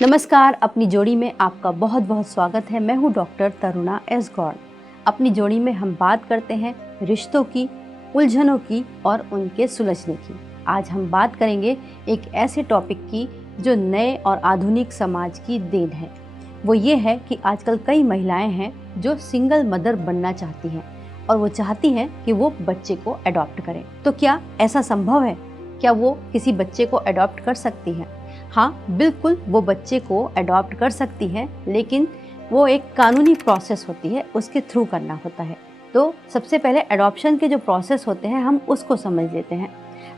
नमस्कार, अपनी जोड़ी में आपका बहुत बहुत स्वागत है। मैं हूँ डॉक्टर तरुणा एस गौड़। अपनी जोड़ी में हम बात करते हैं रिश्तों की, उलझनों की और उनके सुलझने की। आज हम बात करेंगे एक ऐसे टॉपिक की जो नए और आधुनिक समाज की देन है। वो ये है कि आजकल कई महिलाएं हैं जो सिंगल मदर बनना चाहती हैं और वो चाहती हैं कि वो बच्चे को अडॉप्ट करें। तो क्या ऐसा संभव है? क्या वो किसी बच्चे को अडॉप्ट कर सकती हैं? हाँ, बिल्कुल वो बच्चे को अडॉप्ट कर सकती हैं, लेकिन वो एक कानूनी प्रोसेस होती है, उसके थ्रू करना होता है। तो सबसे पहले अडॉप्शन के जो प्रोसेस होते हैं हम उसको समझ लेते हैं।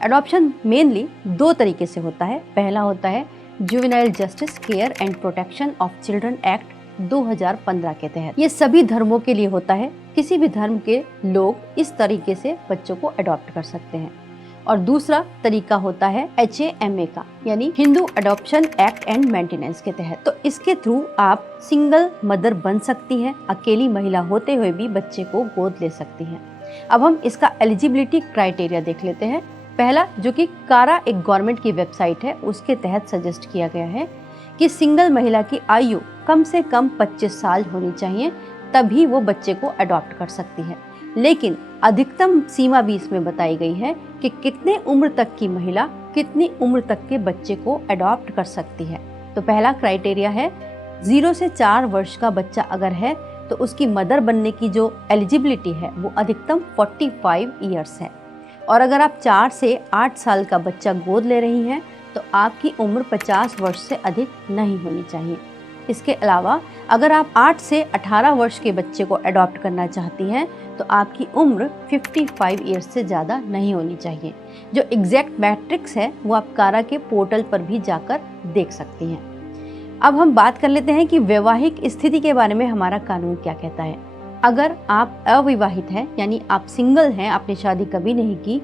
अडॉप्शन मेनली दो तरीके से होता है। पहला होता है juvenile justice care and protection of children act 2015 के तहत। ये सभी धर्मों के लिए होता है। किसी भी धर्म के लोग इस तरीके से बच्चों को अडॉप्ट कर सकते हैं। और दूसरा तरीका होता है HAMA का, यानी Hindu adoption act and maintenance के तहत। तो इसके थ्रू आप सिंगल मदर बन सकती हैं, अकेली महिला होते हुए भी बच्चे को गोद ले सकती हैं। अब हम इसका एलिजिबिलिटी क्राइटेरिया देख लेते हैं। पहला, जो कि कारा एक गवर्नमेंट की वेबसाइट है, उसके तहत सजेस्ट किया गया है कि सिंगल महिला की आयु कम से कम 25 साल होनी चाहिए, तभी वो बच्चे को अडॉप्ट कर सकती है। लेकिन अधिकतम सीमा भी इसमें बताई गई है कि कितने उम्र तक की महिला कितनी उम्र तक के बच्चे को अडॉप्ट कर सकती है। तो पहला क्राइटेरिया है 0 से 4 वर्ष का बच्चा अगर है तो उसकी मदर बनने की जो एलिजिबिलिटी है वो अधिकतम 45 ईयर्स है। और अगर आप 4 से 8 साल का बच्चा गोद ले रही हैं तो आपकी उम्र 50 वर्ष से अधिक नहीं होनी चाहिए। इसके अलावा अगर आप 8 से 18 वर्ष के बच्चे को अडॉप्ट करना चाहती हैं तो आपकी उम्र 55 ईयर्स से ज़्यादा नहीं होनी चाहिए। जो एग्जैक्ट मैट्रिक्स है वो आप कारा के पोर्टल पर भी जाकर देख सकती हैं। अब हम बात कर लेते हैं कि वैवाहिक स्थिति के बारे में हमारा कानून क्या कहता है। अगर आप अविवाहित हैं, यानी आप सिंगल हैं, आपने शादी कभी नहीं की,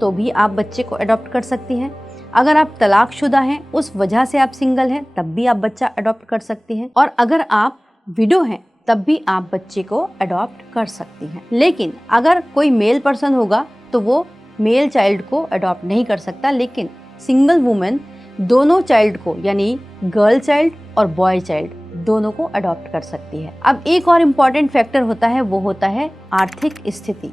तो भी आप बच्चे को अडॉप्ट कर सकती हैं। अगर आप तलाकशुदा हैं, उस वजह से आप सिंगल हैं, तब भी आप बच्चा अडॉप्ट कर सकती हैं। और अगर आप विडो हैं तब भी आप बच्चे को अडॉप्ट कर सकती हैं। लेकिन अगर कोई मेल पर्सन होगा तो वो मेल चाइल्ड को अडॉप्ट नहीं कर सकता, लेकिन सिंगल वुमेन दोनों चाइल्ड को, यानी गर्ल चाइल्ड और बॉय चाइल्ड दोनों को अडॉप्ट कर सकती है। अब एक और इम्पॉर्टेंट फैक्टर होता है, वो होता है आर्थिक स्थिति।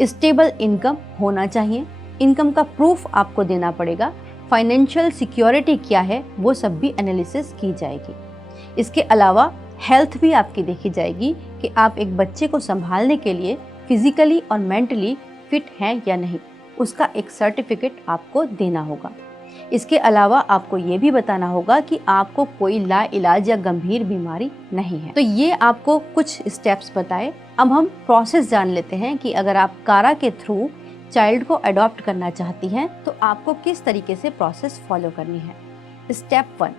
स्टेबल इनकम होना चाहिए, इनकम का प्रूफ आपको देना पड़ेगा। फाइनेंशियल सिक्योरिटी क्या है वो सब भी एनालिसिस की जाएगी। इसके अलावा हेल्थ भी आपकी देखी जाएगी कि आप एक बच्चे को संभालने के लिए फिजिकली और मेंटली फिट हैं या नहीं, उसका एक सर्टिफिकेट आपको देना होगा। इसके अलावा आपको ये भी बताना होगा कि आपको कोई लाइलाज या गंभीर बीमारी नहीं है। तो ये आपको कुछ स्टेप्स बताए। अब हम प्रोसेस जान लेते हैं कि अगर आप कारा के थ्रू चाइल्ड को अडॉप्ट करना चाहती हैं तो आपको किस तरीके से प्रोसेस फॉलो करनी है। स्टेप 1,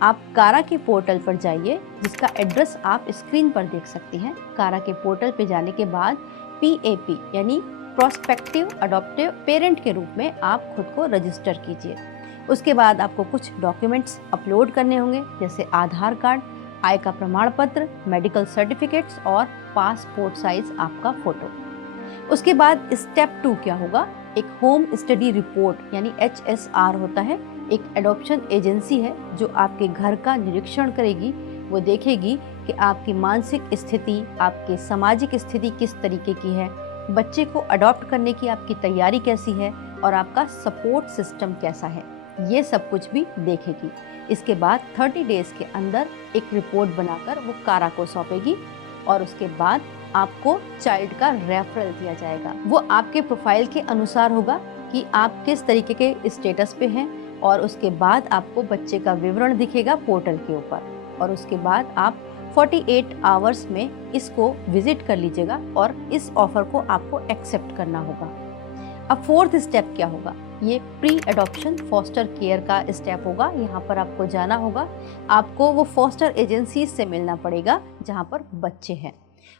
आप कारा के पोर्टल पर जाइए, जिसका एड्रेस आप स्क्रीन पर देख सकती हैं। कारा के पोर्टल पर जाने के बाद PAP यानी प्रोस्पेक्टिव अडॉप्टिव पेरेंट के रूप में आप खुद को रजिस्टर कीजिए। उसके बाद आपको कुछ डॉक्यूमेंट्स अपलोड करने होंगे, जैसे आधार कार्ड, आय का प्रमाण पत्र, मेडिकल सर्टिफिकेट्स और पासपोर्ट साइज आपका फोटो। उसके बाद स्टेप 2 क्या होगा, एक होम स्टडी रिपोर्ट यानी HSR होता है। एक एडॉप्शन एजेंसी है जो आपके घर का निरीक्षण करेगी। वो देखेगी कि आपकी मानसिक स्थिति, आपकी सामाजिक स्थिति किस तरीके की है, बच्चे को अडॉप्ट करने की आपकी तैयारी कैसी है और आपका सपोर्ट सिस्टम कैसा है, ये सब कुछ भी देखेगी। इसके बाद 30 डेज के अंदर एक रिपोर्ट बनाकर वो कारा को सौंपेगी और उसके बाद आपको चाइल्ड का रेफरल दिया जाएगा। वो आपके प्रोफाइल के अनुसार होगा कि आप किस तरीके के स्टेटस पे हैं, और उसके बाद आपको बच्चे का विवरण दिखेगा पोर्टल के ऊपर। और उसके बाद आप 48 आवर्स में इसको विजिट कर लीजिएगा और इस ऑफर को आपको एक्सेप्ट करना होगा। अब 4th स्टेप क्या होगा, ये प्री एडॉप्शन फॉस्टर केयर का स्टेप होगा। यहाँ पर आपको जाना होगा, आपको वो फॉस्टर एजेंसी से मिलना पड़ेगा जहाँ पर बच्चे हैं।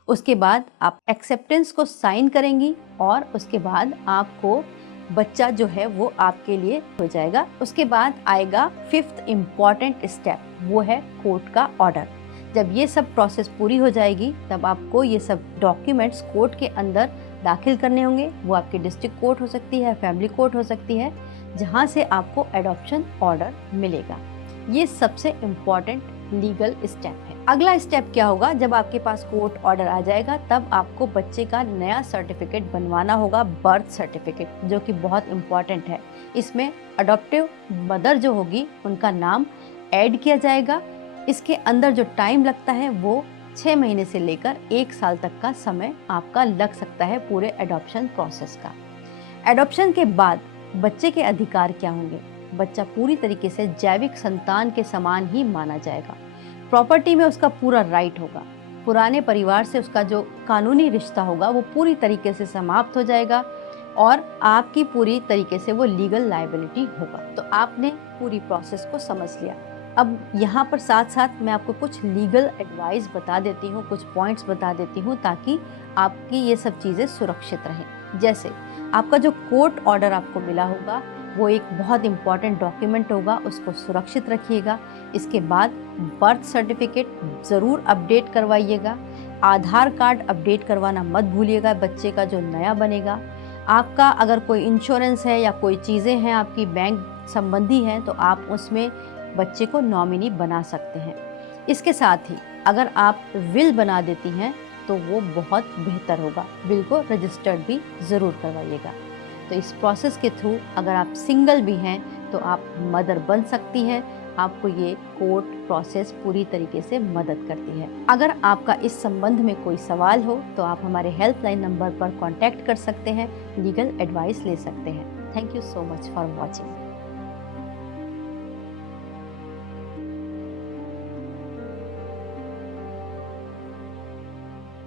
उसके बाद आप एक्सेप्टेंस को साइन करेंगी और उसके बाद आपको बच्चा जो है वो आपके लिए हो जाएगा। उसके बाद आएगा 5th इम्पॉर्टेंट स्टेप, वो है कोर्ट का ऑर्डर। जब ये सब प्रोसेस पूरी हो जाएगी तब आपको ये सब डॉक्यूमेंट्स कोर्ट के अंदर दाखिल करने होंगे। वो आपकी डिस्ट्रिक्ट कोर्ट हो सकती है, फैमिली कोर्ट हो सकती है, जहाँ से आपको एडॉप्शन ऑर्डर मिलेगा। ये सबसे इम्पॉर्टेंट लीगल स्टेप है। अगला स्टेप क्या होगा, जब आपके पास कोर्ट ऑर्डर आ जाएगा तब आपको बच्चे का नया सर्टिफिकेट बनवाना होगा, बर्थ सर्टिफिकेट, जो कि बहुत इम्पॉर्टेंट है। इसमें अडॉप्टिव मदर जो होगी उनका नाम ऐड किया जाएगा। इसके अंदर जो टाइम लगता है वो 6 महीने से लेकर 1 साल तक का समय आपका लग सकता है पूरे एडॉप्शन प्रोसेस का। एडॉप्शन के बाद बच्चे के अधिकार क्या होंगे? बच्चा पूरी तरीके से जैविक संतान के समान ही माना जाएगा। प्रॉपर्टी में उसका पूरा राइट होगा। पुराने परिवार से उसका जो कानूनी रिश्ता होगा वो पूरी तरीके से समाप्त हो जाएगा और आपकी पूरी तरीके से वो लीगल लायबिलिटी होगा। तो आपने पूरी प्रोसेस को समझ लिया। अब यहाँ पर साथ साथ मैं आपको कुछ लीगल एडवाइस बता देती हूँ, कुछ पॉइंट्स बता देती हूँ ताकि आपकी ये सब चीज़ें सुरक्षित रहें। जैसे आपका जो कोर्ट ऑर्डर आपको मिला होगा वो एक बहुत इम्पॉर्टेंट डॉक्यूमेंट होगा, उसको सुरक्षित रखिएगा। इसके बाद बर्थ सर्टिफिकेट ज़रूर अपडेट करवाइएगा। आधार कार्ड अपडेट करवाना मत भूलिएगा बच्चे का जो नया बनेगा। आपका अगर कोई इंश्योरेंस है या कोई चीज़ें हैं आपकी बैंक संबंधी हैं तो आप उसमें बच्चे को नॉमिनी बना सकते हैं। इसके साथ ही अगर आप विल बना देती हैं तो वो बहुत बेहतर होगा। विल को रजिस्टर्ड भी ज़रूर करवाइएगा। तो इस प्रोसेस के थ्रू अगर आप सिंगल भी हैं तो आप मदर बन सकती हैं। आपको ये कोर्ट प्रोसेस पूरी तरीके से मदद करती है। अगर आपका इस संबंध में कोई सवाल हो तो आप हमारे हेल्पलाइन नंबर पर कांटेक्ट कर सकते हैं, लीगल एडवाइस ले सकते हैं। Thank you so much for watching.